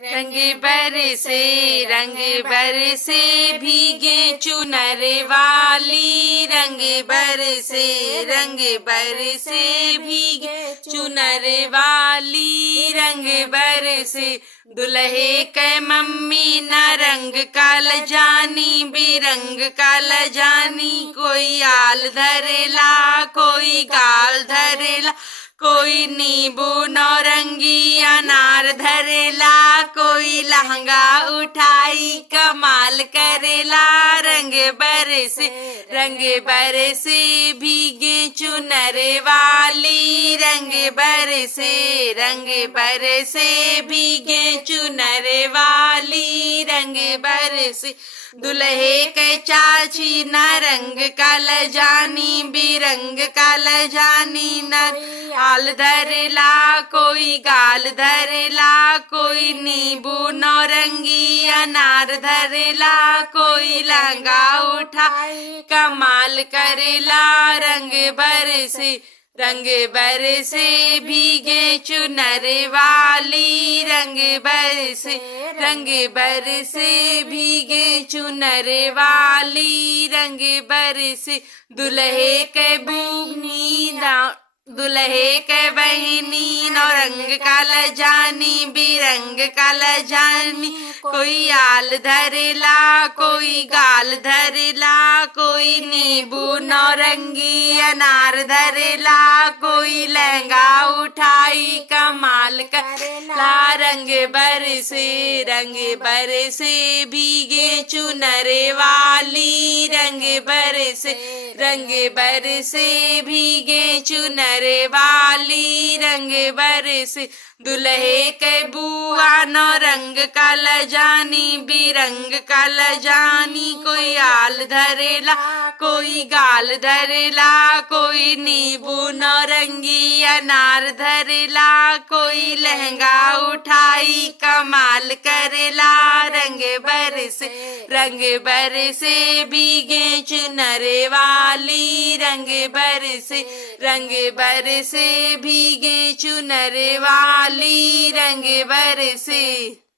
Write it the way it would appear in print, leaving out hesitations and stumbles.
रंग बरसे रंग बरसे भीगे चुनर वाली, रंग बरसे भीगे चुनर वाली, रंग बरसे दुल्हे के मम्मी न रंग काल जानी बिरंग काल जानी, कोई आल धरेला कोई गाल धरेला, कोई नींबू नौरंगी अनार धरेला, कोई लहंगा उठाई कमाल करेला, रंग बरसे भीगे चुनर वाली, रंग बरसे भीगे चुनर वाली, रंग बरसे दुल्हे के चाची न रंग काल जानी बिरंग काल जानी, न आल धरेला कोई गाल धरेला, कोई नींबू नौरंगी अनार धरेला, कोई लहंगा उठाई कमाल करेला, रंग बरसे भीगे चुनर वाली, रंग बरसे भीगे चुनर वाली, रंग बरसे दुल्हे के दुल्हे के बहिनी नौरंग काल जानी बिरंग काल जानी, कोई आल धरेला कोई गाल धरेला, कोई नींबू नौरंगी अनार धरेला, कोई लहंगा उठाई कमाल करेला, रंग बरसे भीगे चुनर वाली, रंग बरसे भीगे चुनर वाली, रंग बरसे दुल्हे के बुआ नौ रंग काल जानी बिरंग काल जानी, कोई आल धरेला कोई गाल धरेला, कोई नींबू नौरंगी अनार धरेला, कोई लहंगा उठाई कमाल करेला, रंग बरसे भीगे चुनर वाली, रंग बरसे भीगे चुनर वाली, रंग बरसे।